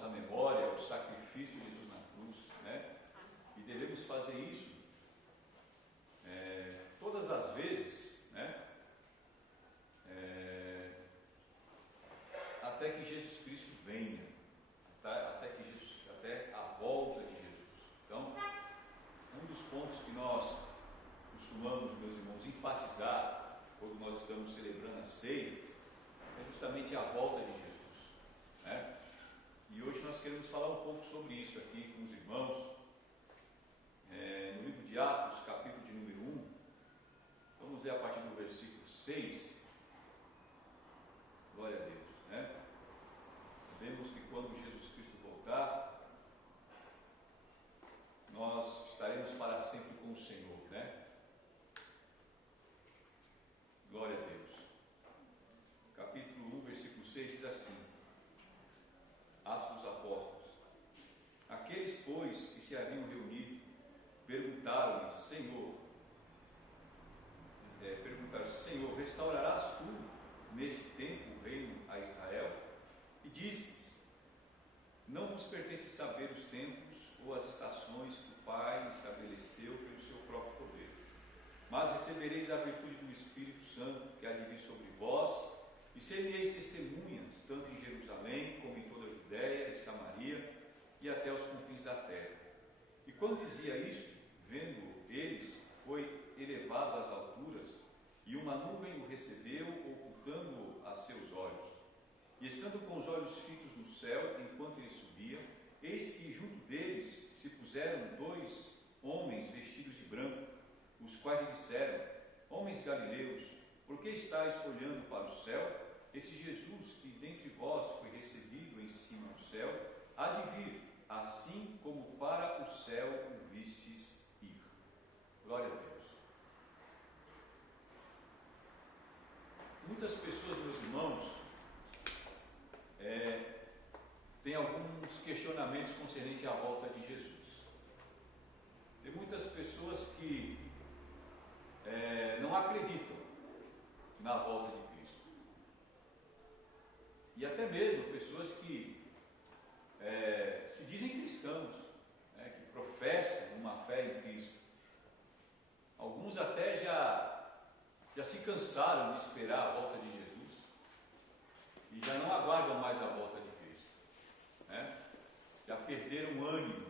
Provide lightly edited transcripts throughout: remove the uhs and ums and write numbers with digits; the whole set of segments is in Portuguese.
nossa memória o sacrifício de Jesus na cruz, né? E devemos fazer isso todas as vezes, né? Até que Jesus Cristo venha, até a volta de Jesus. Então, um dos pontos que nós costumamos, meus irmãos, enfatizar quando nós estamos celebrando a ceia é justamente a volta de Jesus, né? E hoje nós queremos falar um pouco sobre isso aqui com os irmãos, no livro de Atos, capítulo de número 1, vamos ler a partir do versículo 6, glória a Deus, né? Sabemos que quando Jesus Cristo voltar, nós estaremos para sempre com o Senhor, né? Glória a Deus. Capítulo 1, versículo 6 diz assim: Atos dos Apóstolos. Aqueles, pois, que se haviam reunido, perguntaram-lhe: Senhor, restaurarás tu neste tempo o reino a Israel? E disse-lhes: Não vos pertence saber os tempos ou as estações que o Pai estabeleceu pelo seu próprio poder, mas recebereis a virtude do Espírito Santo, que há de vir sobre vós, e sereis testemunhas, tanto em Jerusalém, como em toda a Judéia e Samaria, e até os confins da terra. E quando dizia isto, vendo eles, foi elevado às alturas, e uma nuvem o recebeu, ocultando-o a seus olhos. E estando com os olhos fitos no céu, enquanto ele subia, eis que junto deles se puseram 2 homens vestidos de branco, os quais lhe disseram: Homens galileus, por que estáis olhando para o céu? Esse Jesus que dentre vós foi recebido em cima do céu, há de vir, assim como para o céu o vistes ir. Glória a Deus. Muitas pessoas, meus irmãos, têm alguns questionamentos concernentes à volta de Jesus. Tem muitas pessoas que não acreditam na volta de Cristo. E até mesmo pessoas que se dizem cristãos, né, que professam uma fé em Cristo. Alguns até já se cansaram de esperar a volta de Jesus e já não aguardam mais a volta de Cristo, né? Já perderam o ânimo,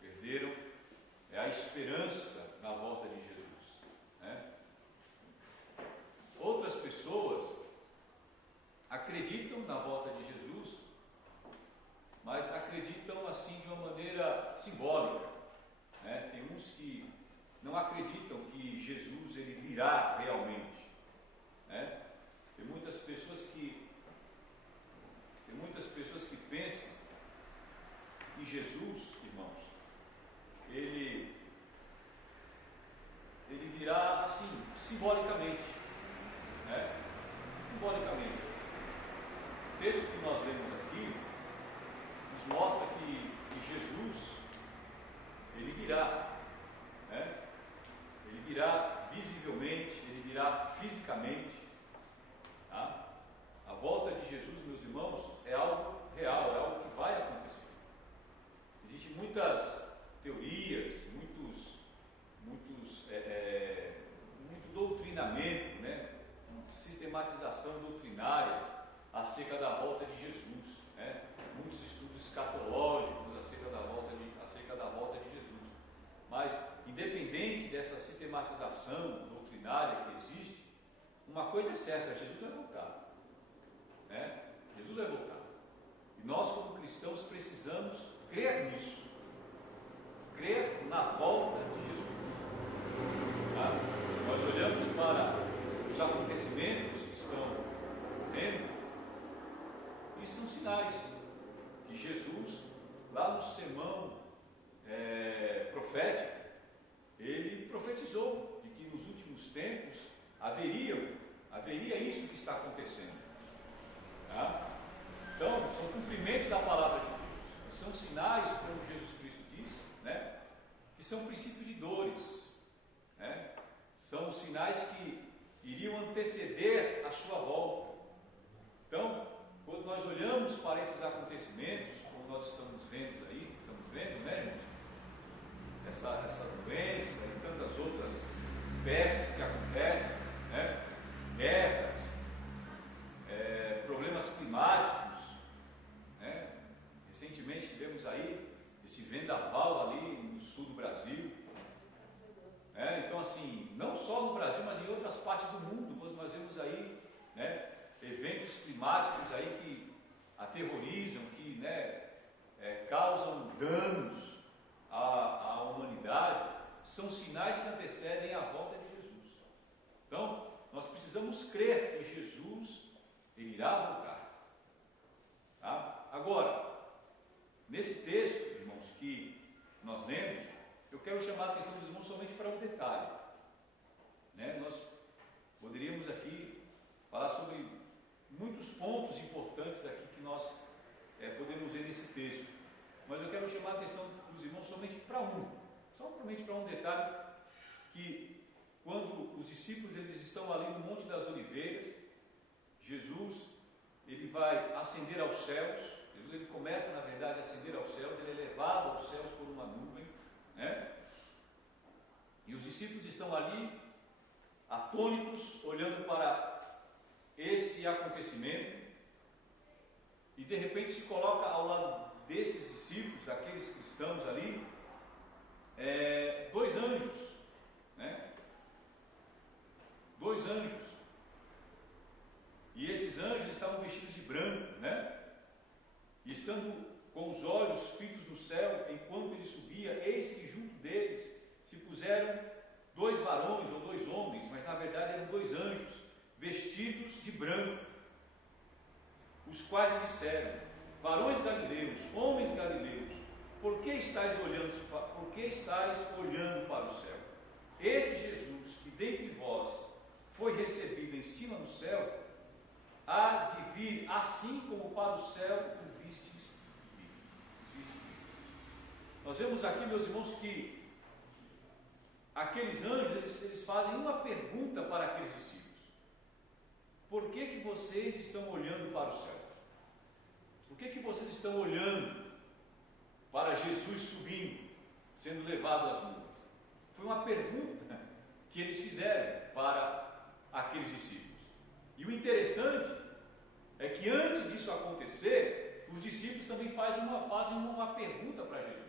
perderam a esperança na volta de Jesus, né? Outras pessoas acreditam na volta de Jesus, mas acreditam assim de uma maneira simbólica, né? Tem uns que não acreditam que Jesus ele virá realmente, né? Tem muitas pessoas que pensam que Jesus, irmãos, ele virá assim, simbolicamente, né? Simbolicamente. O texto que nós lemos aqui nos mostra que Jesus ele virá, né? Ele virá visivelmente, ele virá fisicamente, tá? A volta de Jesus, meus irmãos, é algo real, é algo que vai acontecer. Existem muitas teorias, muito doutrinamento, né? Sistematização doutrinária acerca da volta de Jesus, né? Muitos estudos escatológicos acerca da volta de Jesus. Mas, independente dessa sistematização doutrinária que existe, uma coisa é certa: Jesus vai voltar, né? Jesus vai voltar. E nós, como cristãos, precisamos crer nisso, crer na volta de Jesus, tá? Nós olhamos para os acontecimentos que estão ocorrendo e são sinais que Jesus, lá no sermão profético, ele profetizou de que nos últimos tempos haveria isso que está acontecendo, tá? Então, são cumprimentos da palavra de Deus, são sinais, como Jesus Cristo disse, né, que são princípios de dores, né? São sinais que iriam anteceder a sua volta. Então, quando nós olhamos para esses acontecimentos, acontecimentos, como nós estamos vendo, né, irmãos? Essa doença e tantas outras pestes que acontecem, né? Guerras, problemas climáticos, né? Recentemente tivemos aí esse vendaval ali no sul do Brasil. Então, assim, não só no Brasil, mas em outras partes do mundo, nós vemos aí, né, eventos climáticos aí que aterrorizam, que, né, causam danos à humanidade. São sinais que antecedem a volta de Jesus. Então, nós precisamos crer que Jesus irá voltar. Tá? Agora, nesse texto, irmãos, que nós lemos, eu quero chamar a atenção dos irmãos somente para um detalhe. Né? Nós poderíamos aqui falar sobre muitos pontos importantes aqui que nós podemos ver nesse texto. Mas eu quero chamar a atenção dos irmãos somente para um detalhe, que quando os discípulos eles estão ali no Monte das Oliveiras, Jesus ele vai ascender aos céus. Jesus ele começa, na verdade, a ascender aos céus. Ele é levado aos céus por uma nuvem, né? E os discípulos estão ali atônitos, olhando para esse acontecimento, e de repente se coloca ao lado desses discípulos, daqueles cristãos ali, dois anjos, né? Dois anjos. E esses anjos estavam vestidos de branco, né? E estando com os olhos fitos no céu, enquanto ele subia, eis que junto deles se puseram dois varões ou dois homens, mas na verdade eram dois anjos, vestidos de branco, os quais disseram: varões galileus, homens galileus, por que estáis olhando para o céu? Esse Jesus que dentre vós foi recebido em cima no céu, há de vir assim como para o céu o vistes vir. Nós vemos aqui, meus irmãos, que aqueles anjos eles fazem uma pergunta para aqueles discípulos: por que vocês estão olhando para o céu? Por que vocês estão olhando para Jesus subindo, sendo levado às nuvens? Foi uma pergunta que eles fizeram para aqueles discípulos. E o interessante é que antes disso acontecer, os discípulos também fazem uma pergunta para Jesus.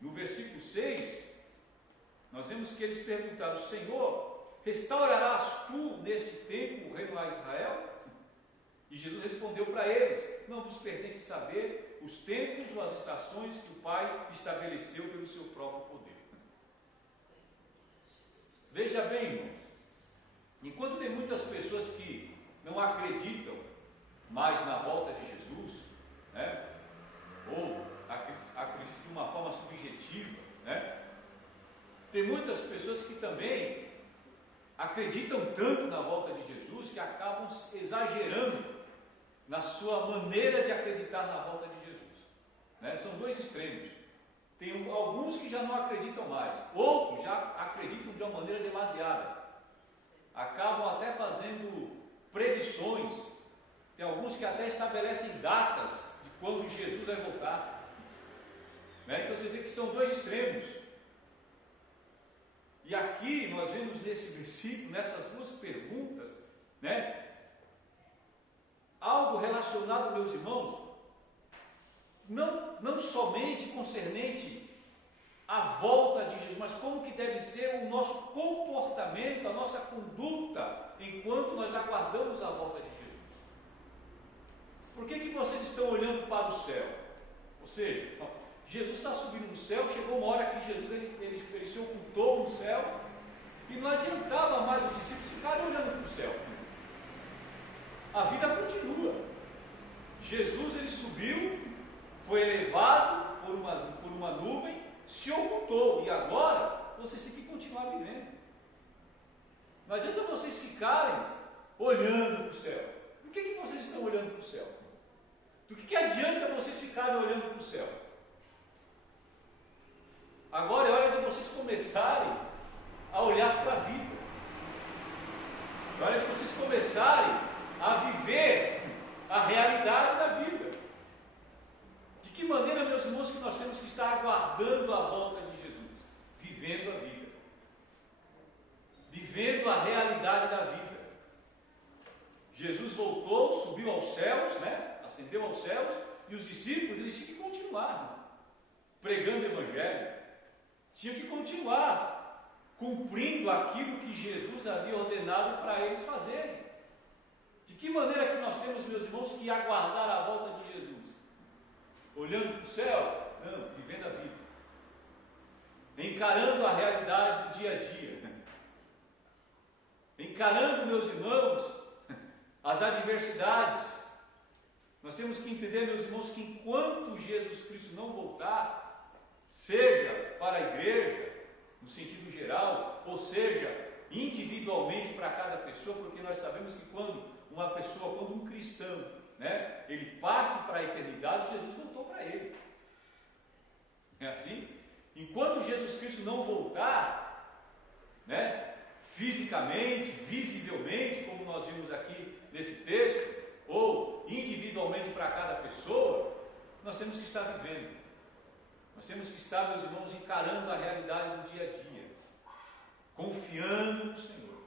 No versículo 6, nós vemos que eles perguntaram: Senhor, restaurarás tu neste tempo o reino a Israel? E Jesus respondeu para eles: não vos pertence saber os tempos ou as estações que o Pai estabeleceu pelo seu próprio poder. Veja bem, irmãos, enquanto tem muitas pessoas que não acreditam mais na volta de Jesus, né, ou acreditam de uma forma subjetiva, né, tem muitas pessoas que também acreditam tanto na volta de Jesus que acabam exagerando na sua maneira de acreditar na volta de Jesus, né? São dois extremos. Tem alguns que já não acreditam mais, outros já acreditam de uma maneira demasiada, acabam até fazendo predições. Tem alguns que até estabelecem datas de quando Jesus vai voltar, né? Então você vê que são dois extremos. E aqui nós vemos nesse versículo, nessas duas perguntas, né, algo relacionado, meus irmãos, não somente concernente à volta de Jesus, mas como que deve ser o nosso comportamento, a nossa conduta, enquanto nós aguardamos a volta de Jesus. Por que vocês estão olhando para o céu? Ou seja, Jesus está subindo no céu, chegou uma hora que Jesus ele se ocultou no céu, e não adiantava mais os discípulos ficarem olhando para o céu. A vida continua. Jesus ele subiu, foi elevado por uma nuvem, se ocultou, e agora vocês têm que continuar vivendo. Não adianta vocês ficarem olhando para o céu. Por que vocês estão olhando para o céu? Do que adianta vocês ficarem olhando para o céu? Agora é hora de vocês começarem a olhar para a vida. É hora de vocês começarem a viver a realidade da vida. e os discípulos, eles tinham que continuar pregando o Evangelho, tinham que continuar cumprindo aquilo que Jesus havia ordenado para eles fazerem. De que maneira que nós temos, meus irmãos, que aguardar a volta de Jesus? Olhando para o céu? Não, vivendo a vida. Encarando a realidade do dia a dia. Encarando, meus irmãos, as adversidades. Nós temos que entender, meus irmãos, que enquanto Jesus Cristo não voltar, seja para a igreja, no sentido geral, ou seja, individualmente para cada pessoa, porque nós sabemos que quando um cristão, né, ele parte para a eternidade, Jesus voltou para ele. É assim? Enquanto Jesus Cristo não voltar, né, fisicamente, visivelmente, como nós vimos aqui nesse texto, ou individualmente para cada pessoa, nós temos que estar vivendo. Nós temos que estar, meus irmãos, encarando a realidade do dia a dia, confiando no Senhor,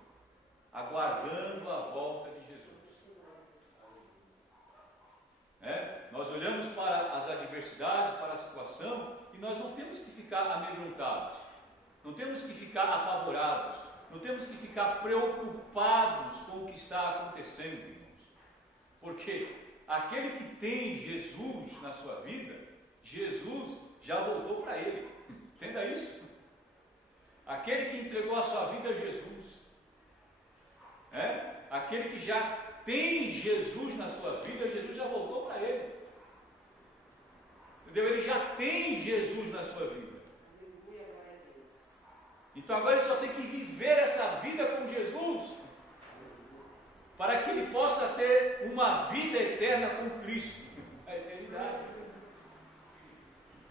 aguardando a volta de Jesus. Nós olhamos para as adversidades, para a situação, e nós não temos que ficar amedrontados, não temos que ficar apavorados, não temos que ficar preocupados com o que está acontecendo, irmãos. Porque aquele que tem Jesus na sua vida, Jesus já voltou para ele. Entenda isso? Aquele que entregou a sua vida a Jesus, aquele que já tem Jesus na sua vida, Jesus já voltou para ele. Entendeu? Ele já tem Jesus na sua vida. Então agora ele só tem que viver essa vida com Jesus, para que ele possa ter uma vida eterna com Cristo, a eternidade.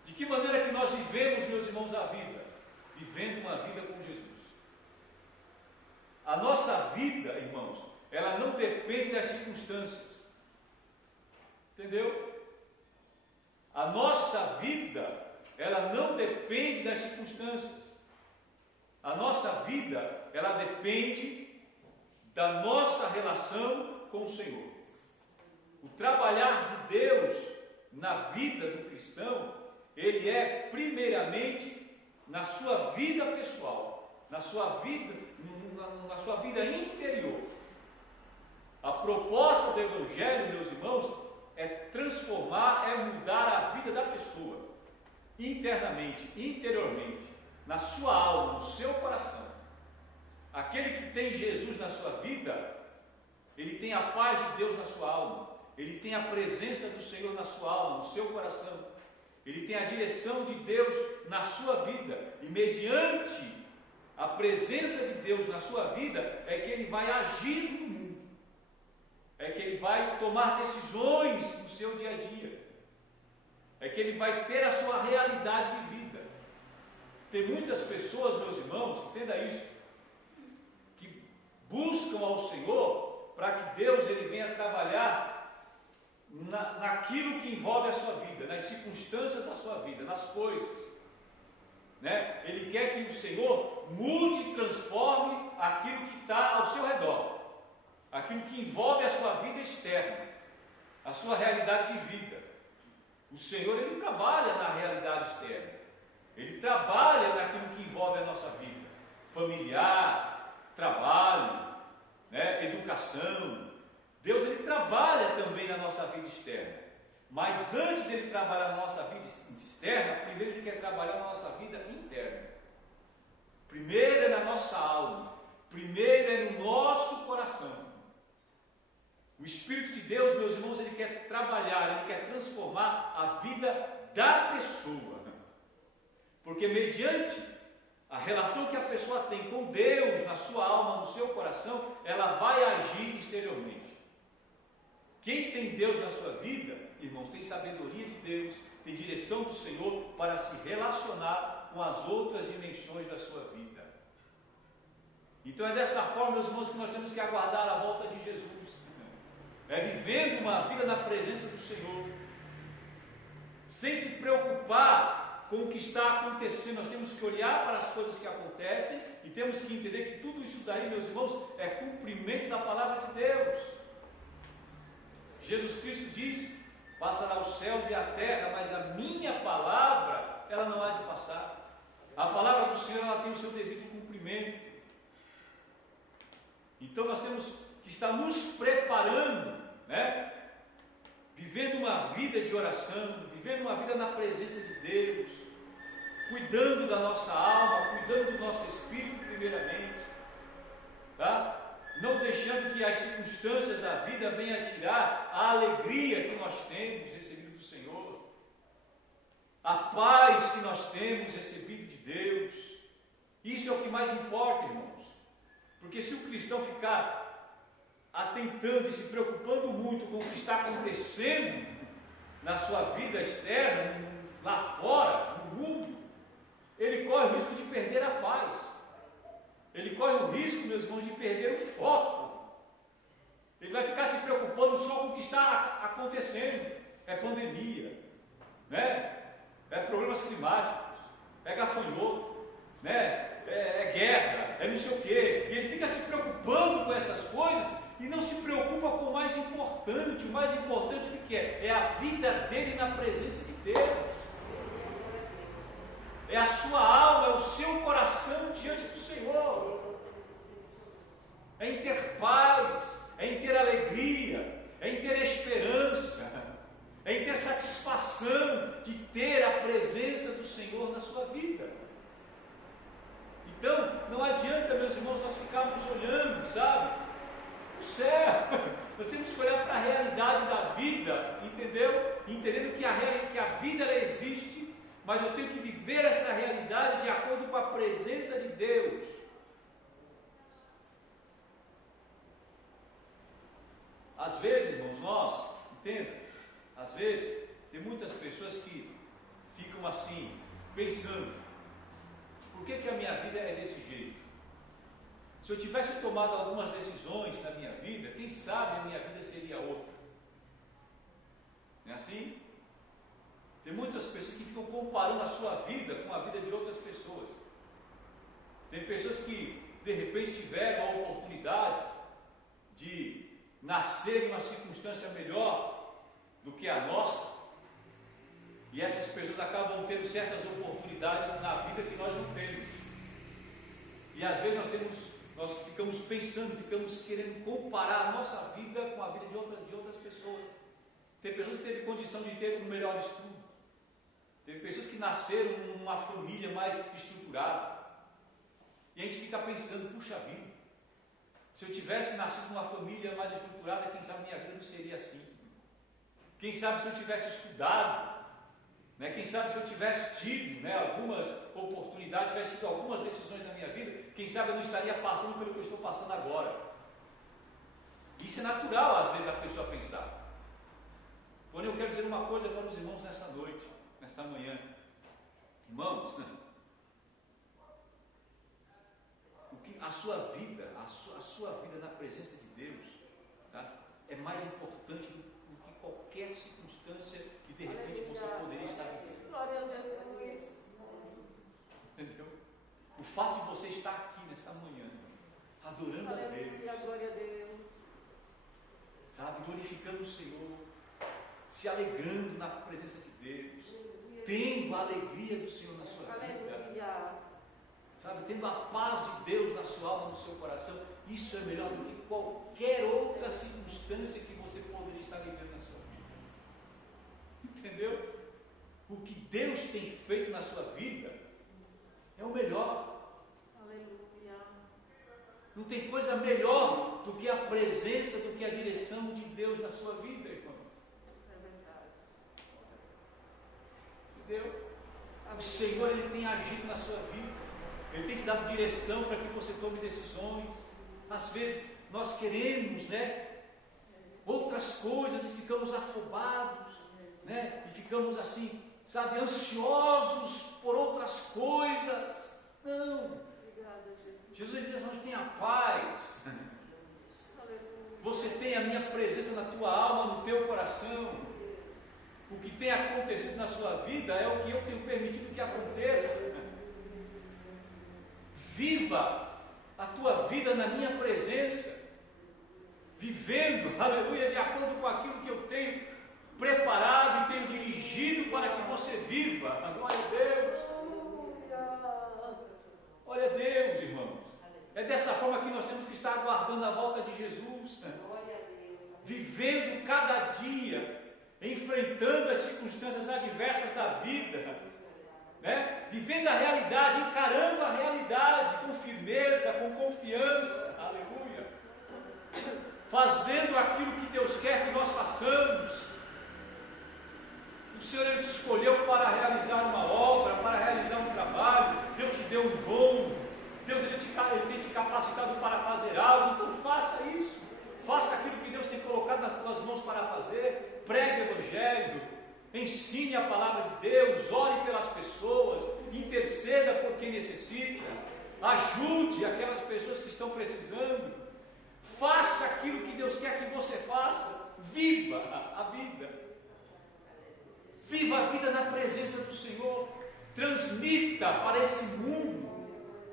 De que maneira que nós vivemos, meus irmãos, a vida? Vivendo uma vida com Jesus. A nossa vida, irmãos, ela não depende das circunstâncias. Entendeu? A nossa vida, ela não depende das circunstâncias. A nossa vida, ela depende da nossa relação com o Senhor. O trabalhar de Deus na vida do cristão, ele é primeiramente na sua vida pessoal, na sua vida interior. A proposta do Evangelho, meus irmãos, é transformar, é mudar a vida da pessoa, internamente, interiormente, na sua alma, no seu coração. Aquele que tem Jesus na sua vida, ele tem a paz de Deus na sua alma, ele tem a presença do Senhor na sua alma, no seu coração, ele tem a direção de Deus na sua vida, e mediante a presença de Deus na sua vida, é que ele vai agir no mundo, é que ele vai tomar decisões no seu dia a dia, é que ele vai ter a sua realidade de vida. Tem muitas pessoas, meus irmãos, entenda isso, que buscam ao Senhor para que Deus ele venha trabalhar naquilo que envolve a sua vida, nas circunstâncias da sua vida, nas coisas, né? Ele quer que o Senhor mude e transforme aquilo que está ao seu redor, aquilo que envolve a sua vida externa, a sua realidade de vida. O Senhor ele trabalha na realidade externa, ele trabalha naquilo que envolve a nossa vida familiar, trabalho, né? Educação. Deus ele trabalha também na nossa vida externa, mas antes dele trabalhar na nossa vida externa, primeiro ele quer trabalhar na nossa vida interna. Primeiro é na nossa alma, primeiro é no nosso coração. O Espírito de Deus, meus irmãos, ele quer trabalhar, ele quer transformar a vida da pessoa, porque mediante a relação que a pessoa tem com Deus na sua alma, no seu coração, ela vai agir exteriormente. Quem tem Deus na sua vida, irmãos, tem sabedoria de Deus, tem direção do Senhor para se relacionar com as outras dimensões da sua vida. Então é dessa forma, meus irmãos, que nós temos que aguardar a volta de Jesus. É vivendo uma vida na presença do Senhor, sem se preocupar com o que está acontecendo. Nós temos que olhar para as coisas que acontecem e temos que entender que tudo isso daí, meus irmãos, é cumprimento da palavra de Deus. Jesus Cristo diz: Passará os céus e a terra, mas a minha palavra, ela não há de passar. A palavra do Senhor, ela tem o seu devido cumprimento. Então nós temos que estar nos preparando, né? Vivendo uma vida de oração, vivendo uma vida na presença de Deus, cuidando da nossa alma, cuidando do nosso espírito primeiramente, tá? Não deixando que as circunstâncias da vida venham tirar a alegria que nós temos recebido do Senhor, a paz que nós temos recebido de Deus. Isso é o que mais importa, irmãos, porque se o cristão ficar atentando e se preocupando muito com o que está acontecendo na sua vida externa, lá fora, no mundo, ele corre o risco de perder a paz. Ele corre o risco, meus irmãos, de perder o foco. Ele vai ficar se preocupando só com o que está acontecendo. É pandemia, né? É problemas climáticos, é gafanhoto, né? É guerra, é não sei o quê. E ele fica se preocupando com essas coisas e não se preocupa com o mais importante. O mais importante o que é? É a vida dele na presença de Deus. É a sua alma, é o seu coração diante do Senhor. É em ter paz, é em ter alegria, é em ter esperança, é em ter satisfação de ter a presença do Senhor na sua vida. Então, não adianta, meus irmãos, nós ficarmos olhando, sabe, o céu. Nós temos que olhar para a realidade da vida, entendeu? Entendendo que a vida ela existe, mas eu tenho que viver essa realidade de acordo com a presença de Deus. Às vezes, irmãos, nós, entenda, às vezes, tem muitas pessoas que ficam assim, pensando, por que a minha vida é desse jeito? Se eu tivesse tomado algumas decisões na minha vida, quem sabe a minha vida seria outra. Não é assim? Tem muitas pessoas que ficam comparando a sua vida com a vida de outras pessoas. Tem pessoas que, de repente, tiveram a oportunidade de nascer em uma circunstância melhor do que a nossa, e essas pessoas acabam tendo certas oportunidades na vida que nós não temos. E às vezes nós ficamos pensando, ficamos querendo comparar a nossa vida com a vida de outras pessoas. Tem pessoas que teve condição de ter um melhor estudo. Tem pessoas que nasceram numa família mais estruturada. E a gente fica pensando, puxa vida, se eu tivesse nascido numa família mais estruturada, quem sabe minha vida não seria assim. Quem sabe se eu tivesse estudado, né? Quem sabe se eu tivesse tido, né, algumas oportunidades, tivesse tido algumas decisões na minha vida, quem sabe eu não estaria passando pelo que eu estou passando agora. Isso é natural, às vezes, a pessoa pensar. Porém, eu quero dizer uma coisa para os irmãos nessa noite, nesta manhã. Irmãos, né? A sua vida na presença de Deus, tá? É mais importante do que qualquer circunstância que de repente você poderia estar vivendo. Glória a Jesus. Entendeu? O fato de você estar aqui nessa manhã, adorando a Deus, Glória a Deus, sabe, glorificando o Senhor, se alegrando na presença de Deus, tendo a alegria do Senhor na sua vida, sabe, tendo a paz de Deus na sua alma, no seu coração. Isso é melhor do que qualquer outra circunstância que você poderia estar vivendo na sua vida. Entendeu? O que Deus tem feito na sua vida é o melhor. aleluia. Não tem coisa melhor do que a presença, do que a direção de Deus na sua vida, irmão. É verdade. Entendeu? O Senhor, Ele tem agido na sua vida. Ele tem te dado direção para que você tome decisões. Às vezes nós queremos, né, outras coisas e ficamos afobados, né, e ficamos assim, sabe, ansiosos por outras coisas. Não. Jesus diz assim: tenha paz. Você tem a minha presença na tua alma, no teu coração. O que tem acontecido na sua vida é o que eu tenho permitido que aconteça. Viva a tua vida na minha presença, vivendo, aleluia, de acordo com aquilo que eu tenho preparado e tenho dirigido para que você viva. Glória a Deus. Glória a Deus, irmãos. É dessa forma que nós temos que estar aguardando a volta de Jesus, vivendo cada dia, enfrentando as circunstâncias adversas da vida, vivendo a realidade, encarando a realidade com firmeza, com confiança, aleluia, fazendo aquilo que Deus quer que nós façamos. O Senhor, Ele te escolheu para realizar uma obra, para realizar um trabalho. Deus te deu um dom. Deus Ele tem te capacitado para fazer algo. Então faça isso. Faça aquilo que Deus tem colocado nas tuas mãos para fazer. Pregue o Evangelho. Ensine a palavra de Deus. Ore pelas pessoas. Interceda por quem necessita. Ajude aquelas pessoas que estão precisando. Faça aquilo que Deus quer que você faça. Viva a vida. Viva a vida na presença do Senhor. Transmita para esse mundo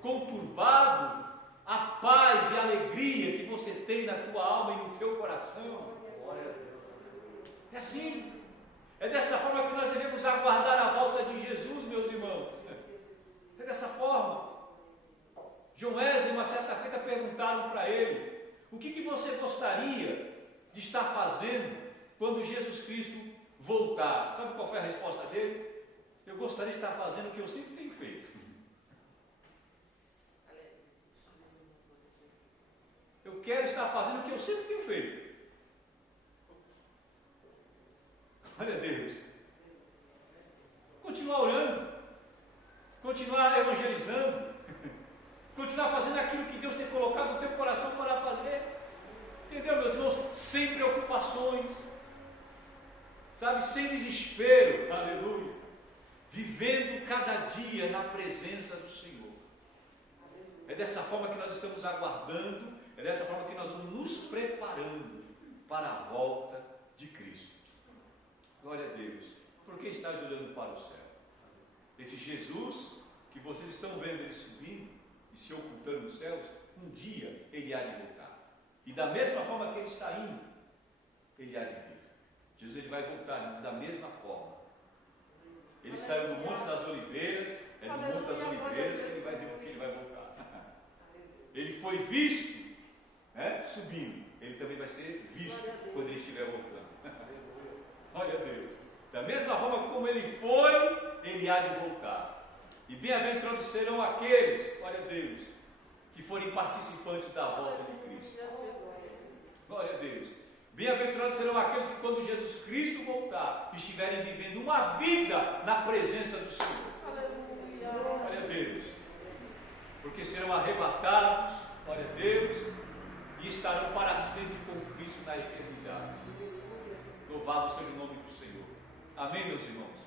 conturbado a paz e a alegria que você tem na tua alma e no teu coração. É assim. É dessa forma que nós devemos aguardar a volta de Jesus, meus irmãos. É dessa forma. João Wesley, uma certa feita, perguntaram para ele: o que você gostaria de estar fazendo quando Jesus Cristo voltar? Sabe qual foi a resposta dele? Eu gostaria de estar fazendo o que eu sempre tenho feito. Eu quero estar fazendo o que eu sempre tenho feito. Olha Deus. Continuar orando, continuar evangelizando, continuar fazendo aquilo que Deus tem colocado no teu coração para fazer. Entendeu, meus irmãos? Sem preocupações, sabe, sem desespero, aleluia, vivendo cada dia na presença do Senhor. É dessa forma que nós estamos aguardando, é dessa forma que nós vamos nos preparando para a volta de Cristo. Glória a Deus. Por que está olhando para o céu? Esse Jesus que vocês estão vendo ele subindo e se ocultando nos céus, um dia ele há de voltar. E da mesma forma que ele está indo, ele há de vir. Jesus ele vai voltar da mesma forma. Ele saiu do Monte das Oliveiras, é do Monte das Oliveiras que ele vai voltar. Ele foi visto, subindo. Ele também vai ser visto quando ele estiver voltando. Olha a Deus. Da mesma forma como ele foi, ele há de voltar. E bem-aventurados serão aqueles, olha a Deus, que forem participantes da volta de Cristo. Glória a Deus. Bem-aventurados serão aqueles que, quando Jesus Cristo voltar, estiverem vivendo uma vida na presença do Senhor. Glória a Deus. Porque serão arrebatados, glória a Deus, e estarão para sempre com Cristo na eternidade. Louvado seja o nome do Senhor. Amém, meus irmãos?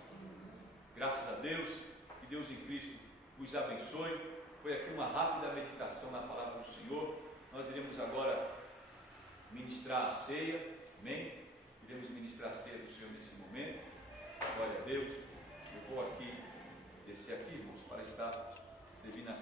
Graças a Deus, que Deus em Cristo os abençoe. Foi aqui uma rápida meditação na palavra do Senhor. Nós iremos agora ministrar a ceia, amém? Iremos ministrar a ceia do Senhor nesse momento. Glória a Deus. Eu vou aqui, descer aqui, irmãos, para estar servindo a